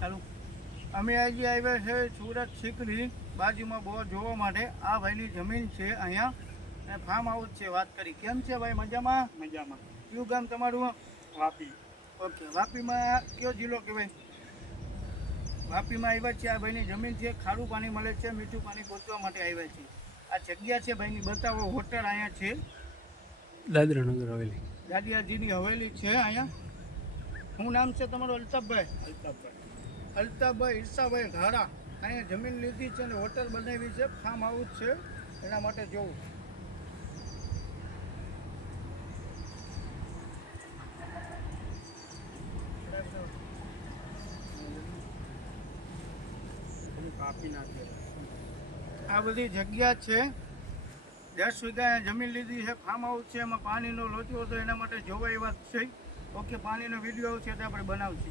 ચાલો અમે આજે આવ્યા છે સુરત સિકરી બાજુમાં બોર જોવા માટે. આ ભાઈની જમીન છે અહીંયા અને ફાર્મ હાઉસ છે. વાત કરી કેમ છે ભાઈ? મજામાં? મજામાં. કયું ગામ તમારું? વાપી. ઓકે. વાપીમાં કયો જિલ્લો કહેવાય? વાપીમાં આવ્યા છે. આ ભાઈની જમીન છે, ખારું પાણી મળે છે, મીઠું પાણી ગોતવા માટે આવ્યા છે. આ જગ્યા છે ભાઈની, બતાવો. હોટલ અહીંયા છે, દાદરા નગર હવેલી, દાદિયાજીની હવેલી છે અહીંયા. શું નામ છે તમારું? અલ્તાફભાઈ. અલ્તાફભાઈ ઈર્ષાભાઈ ઘારા. અહીંયા જમીન લીધી છે અને હોટલ બનાવી છે, ફાર્મ હાઉસ છે, એના માટે જોવું. કાપી નાખે. આ બધી જગ્યા છે. 10 વીઘા જમીન લીધી છે, ફાર્મ હાઉસ છે, એમાં પાણીનો લોચો હતો, એના માટે જોવા એવા છે. ઓકે, પાણીનો વિડીયો આવશે તો આપણે બનાવશું.